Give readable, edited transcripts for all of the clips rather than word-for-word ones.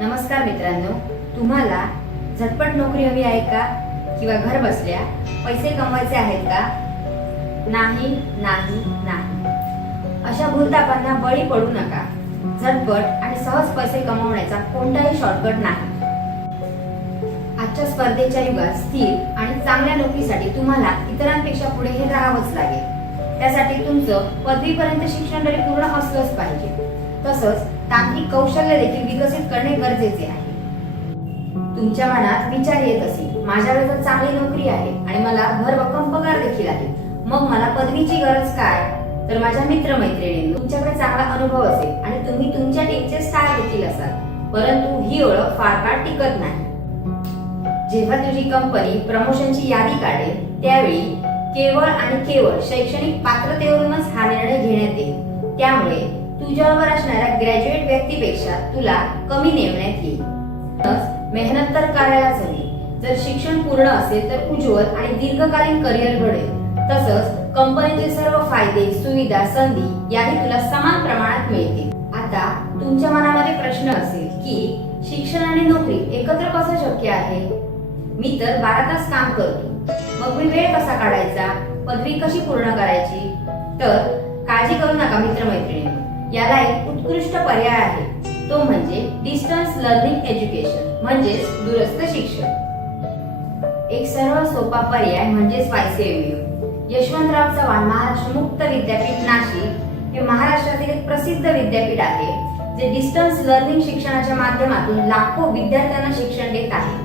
नमस्कार मित्रांनो, तुम्हाला झटपट नोकरी हवी आहे का? किंवा घर बसल्या पैसे कमवायचे आहेत का? नाही नाही नाही, अशा भूलथापांना बळी पडू नका. झटपट आणि सहज पैसे कमवण्याचा कोणताही शॉर्टकट नाही. आजच्या स्पर्धेच्या युगात स्थिर आणि चांगल्या नोकरीसाठी तुम्हाला इतरांपेक्षा पुढे हे राहावंच लागेल. त्यासाठी तुमचं पदवीपर्यंत शिक्षण तरी पूर्ण असलंच पाहिजे. तसंच तांत्रिक कौशल्य देखील विकसित करणे गरजेचे आहे. तुमच्या मनात विचार येत असेल, माझ्याकडे तर चांगली नोकरी आहे आणि मला भरभक्कम पगार देखील आहे, मग मला पदवीची गरज काय? तर माझ्या मित्रमैत्रिणींनो, तुमच्याकडे चांगला अनुभव असेल आणि तुम्ही तुमच्या टीमचे स्टार देखील असाल, परंतु ही ओळख फार काळ टिकत नाही. जेव्हा तुझी कंपनी प्रमोशनची यादी काढेल त्यावेळी केवळ आणि केवळ शैक्षणिक पात्रतेवरूनच हा निर्णय घेण्यात येईल. त्यामुळे तुझ्यावर असणाऱ्या ग्रॅज्युएट व्यक्तीपेक्षा तुला कमी नेमण्यात येईल. मेहनत तर करायलाच हवी. जर शिक्षण पूर्ण असेल तर उज्ज्वल आणि दीर्घकालीन करिअर घडेल. तसंच कंपनीचे सर्व फायदे, सुविधा, संधी याही तुला समान प्रमाणात मिळतील. आता तुमच्या मनामध्ये प्रश्न असेल की शिक्षण आणि नोकरी एकत्र कसं शक्य आहे? मी तर 12 तास काम करतो, मग मी वेळ कसा काढायचा? पदवी कशी पूर्ण करायची? तर काळजी करू नका मित्रमैत्रिणींनो, याला एक उत्कृष्ट पर्याय आहे. तो म्हणजे डिस्टन्स लर्निंग एज्युकेशन, म्हणजेच दूरस्थ शिक्षण. एक सरळ सोपा पर्याय म्हणजेच YCMU. यशवंतराव चव्हाण महाराष्ट्र मुक्त विद्यापीठ नाशिक हे महाराष्ट्रातील एक प्रसिद्ध विद्यापीठ आहे, जे डिस्टन्स लर्निंग शिक्षणाच्या माध्यमातून लाखो विद्यार्थ्यांना शिक्षण देत आहे.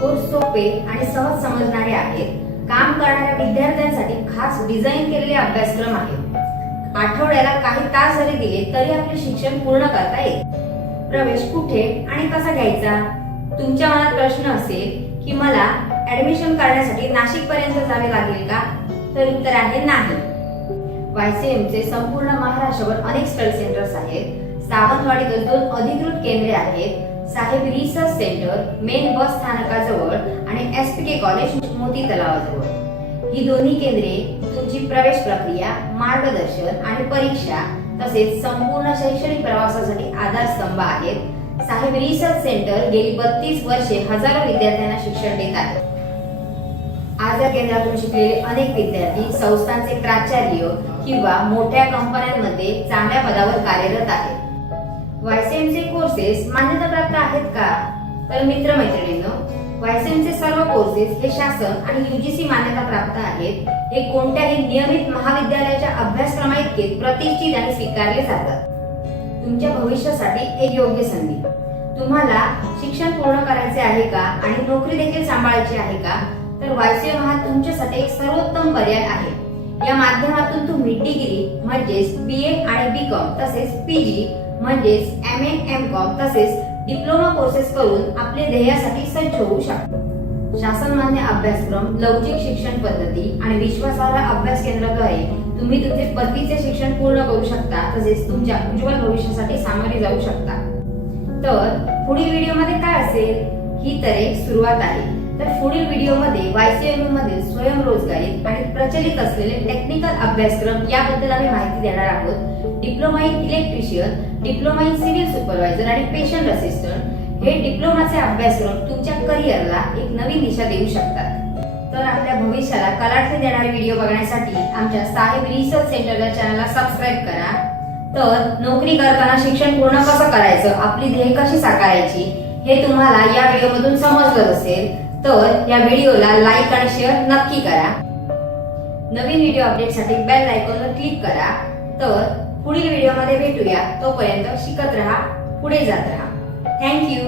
कोर्स सोपे आणि सहज समजणारे आहेत. काम करणाऱ्या विद्यार्थ्यांसाठी खास डिझाईन केलेले अभ्यासक्रम आहेत. आठवड्याला काही तास जरी दिले तरी आपले शिक्षण पूर्ण करता येते. प्रवेश कुठे आणि कसा घ्यायचा? तुमच्या मनात प्रश्न असेल की मला ऍडमिशन करण्यासाठी नाशिक पर्यंत जावे लागेल का? तर उत्तर आहे नाही. YCM चे संपूर्ण महाराष्ट्रभर अनेक स्टडी सेंटर्स आहेत. सावंतवाडीत 2 अधिकृत केंद्रे आहेत. साहेब रिसर्च सेंटर मेन बस स्थानकाजवळ आणि SPK कॉलेज मोती तलावाजवळ. ही दोन्ही केंद्रे तुमची प्रवेश प्रक्रिया, मार्गदर्शन आणि परीक्षा तसेच संपूर्ण शैक्षणिक प्रवासासाठी आधारस्तंभ आहेत. साहेब रिसर्च सेंटर गेली 32 वर्षे हजारो विद्यार्थ्यांना शिक्षण देत आहे. आज या केंद्रातून शिकलेले अनेक विद्यार्थी संस्थांचे प्राचार्य किंवा मोठ्या कंपन्यांमध्ये चांगल्या पदावर कार्यरत आहेत. YCM चे कोर्सेस मान्यताप्राप्त आहेत का? तर मित्रमैत्रिणींनो, YCM चे सर्व कोर्सेस हे शासन आणि UGC मान्यता प्राप्त आहेत. हे कोणत्याही नियमित महाविद्यालयाच्या अभ्यासक्रमाइतके प्रतिष्ठित आणि स्वीकारले जातात. तुमच्या भविष्यासाठी एक योग्य संधी. तुम्हाला शिक्षण पूर्ण करायचे आहे का आणि नोकरी देखील सांभाळायची आहे का? तर YCM हा तुमच्यासाठी एक सर्वोत्तम पर्याय आहे. या माध्यमातून तुम्ही डिग्री म्हणजेच BA आणि BCom तसेच PG म्हणजेच MA MCom तसेच डिप्लोमा कोर्सेस करून आपले ध्येयासाठी सज्ज होऊ शकता. शासनमान्य अभ्यासक्रम, लवचिक शिक्षण पद्धती आणि विश्वासार्ह अभ्यास केंद्राद्वारे तुम्ही तुमचे पदवीचे शिक्षण पूर्ण करू शकता. तसेच तुमच्या उज्ज्वल भविष्यासाठी सामोरे जाऊ शकता. तर पुढील व्हिडिओमध्ये काय असेल? ही तर एक सुरुवात आहे. तर पुढील व्हिडिओमध्ये YCMU मधील स्वयंरोजगारी आणि प्रचलित असलेले टेक्निकल अभ्यासक्रम याबद्दल आम्ही माहिती देणार आहोत. Diploma in electrician, diploma in civil supervisor आणि पेशंट असिस्टंट हे डिप्लोमाचे अभ्यासक्रम तुमच्या करिअरला एक नवीन दिशा देऊ शकतात. तर आपल्या भविष्याला कलाटणी देणारे व्हिडिओ बघण्यासाठी आमच्या साहेब रिसर्च सेंटरच्या चॅनलला सबस्क्राईब करा. तर नोकरी करताना शिक्षण पूर्ण कसं करायचं, आपली ध्येय कशी साकारायची हे तुम्हाला या व्हिडिओमधून समजलं असेल तर या व्हिडिओला लाईक आणि शेअर नक्की करा. नवीन व्हिडिओ अपडेटसाठी बेल आयकॉनवर क्लिक करा. तर पुढील व्हिडिओमध्ये भेटूया. तोपर्यंत शिकत रहा, पुढे जात रहा. थँक्यू.